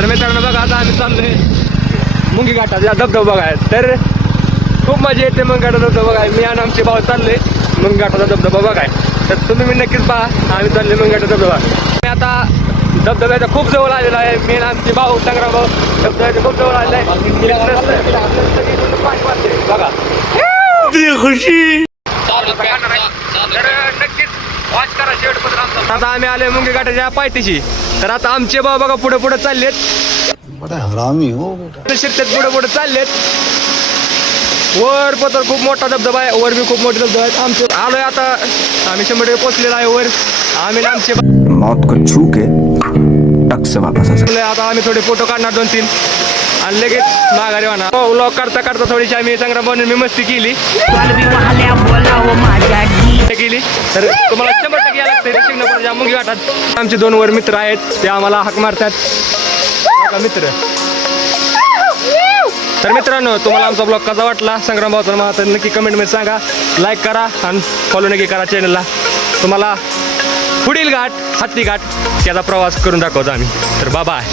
तर मित्रांनो बघा आता आम्ही चाललोय मुंगी घाटाचा धबधबा बघाय. तर खूप मजा येते मुंगी घाटाचा धबधबा बघाय. मी आणि आमचे भाऊ चाललोय मुंगी घाटाचा धबधबा बघाय. तर तुम्ही मी नक्कीच पहा. आम्ही चाललोय मुंगी घाटाचा धबधबा. मी आता धबधब्याच्या खूप जवळ आलेला आहे. मी आणि आमचे भाऊ संग्राम भाऊ धबधब्याच्या खूप जवळ आलेला आहे. पाणी वाजते बघा. खुशी तर नक्कीच वॉच करा शेवटपर्यंत. आता आम्ही आलोय मुंगी घाटाच्या पायथ्याशी. तर आता आमचे भाऊ बघा पुढे पुढे चाललेत. हरामी हो शिरतात पुढे पुढे चाललेत. वर पत्र खूप मोठा धबधबा आहे. वर बी खूप मोठे धबधबा आहेत. आमचे आलोय आता आम्ही 100 पोहोचलेला आहे वर. आम्ही आमचे मौत को छू के टक से वापस आ सकते. आता आम्ही थोडे फोटो काढणार 2-3 आणि लगेच माघारी होणार. व्लॉग करता करता थोडीशी आम्ही संग्राम भाऊने मी मस्ती केली. तर तुम्हाला 100% यायला लागतंय शिंगणापूरच्या मुंगी घाटात. आमचे 2 वर मित्र आहेत. ते आम्हाला हाक मारतात मित्र. तर मित्रांनो तुम्हाला आमचा ब्लॉग कसा वाटला संग्राम भाऊचा मला तर नक्की कमेंटमध्ये सांगा. लाईक करा आणि फॉलो नक्की करा चॅनलला. तुम्हाला पुढील घाट हत्ती घाट याचा प्रवास करून दाखवतो आम्ही. तर बाय.